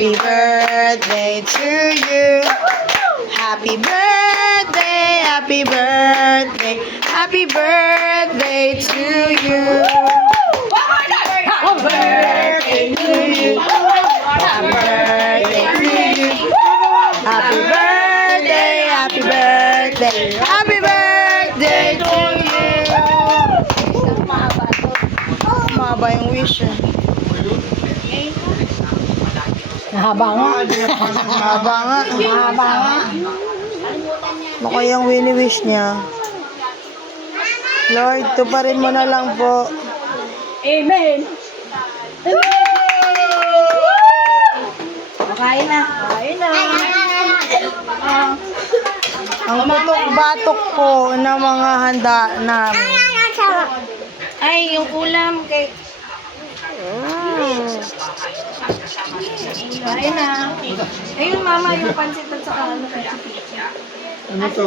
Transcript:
Happy birthday to you. Happy birthday, happy birthday, happy birthday to you. Happy birthday to you. Happy birthday to you. Happy birthday, happy birthday, happy birthday to you. Mahaba yung wish eh. Mahaba nga. Mahaba nga. Mahaba nga. Ano kayang wini-wish niya? Lord, tuparin mo na lang po. Amen. Kain na. Kain na. Ang putok-batok po ng mga handa namin. Ay, yung ulam kay... Kain na. Ayun, mama, yung pansit at saka ano. Ano to?